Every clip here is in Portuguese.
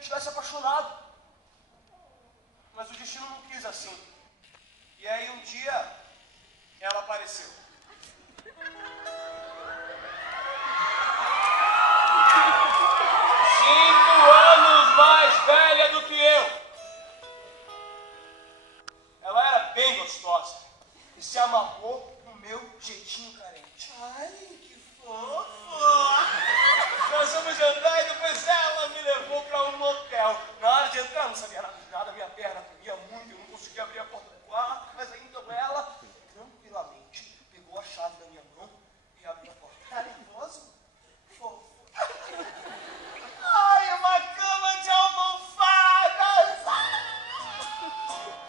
gente tivesse apaixonado. Mas o destino não quis assim. E aí um dia ela apareceu. 5 anos mais velha do que eu. Ela era bem gostosa e se amarrou no meu jeitinho carente. Ai, que fofo! Nós fomos jantar e depois ela me levou para um motel. Na hora de entrar, eu não sabia nada de nada, minha perna tremia muito, eu não conseguia abrir a porta do quarto, mas aí então ela, tranquilamente, pegou a chave da minha mão e abriu a porta. Tá nervoso? Fofo. Ai, uma cama de almofadas!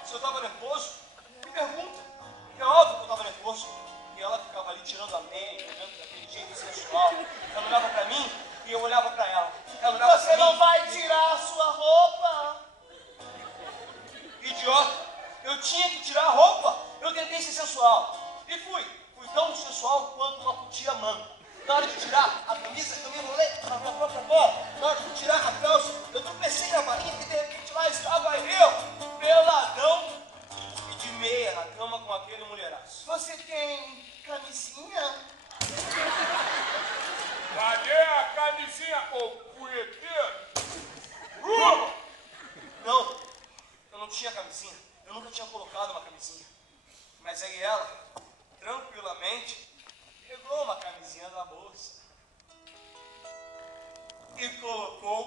Se eu tava nervoso, me pergunta. É óbvio que eu tava nervoso. E ela ficava ali tirando a meia, olhando daquele jeito sensual. Ela olhava pra mim e eu olhava pra ela. Ela olhava Você pra não mim. vai tirar a sua roupa? Idiota, eu tinha que tirar a roupa. Eu tentei ser sensual. E fui. Fui tão sensual quanto uma cutia manga. Na hora de tirar a camisa, eu me enrolei na minha própria bola. Na hora de tirar a calça, eu tropecei na bainha e de repente lá estava eu, peladão e de meia na cama com aquele mulheraço. Você tem camisinha? Cadê a camisinha, ô punheteiro? Não, eu não tinha camisinha. Eu nunca tinha colocado uma camisinha. Mas aí ela, tranquilamente, pegou uma camisinha da bolsa e colocou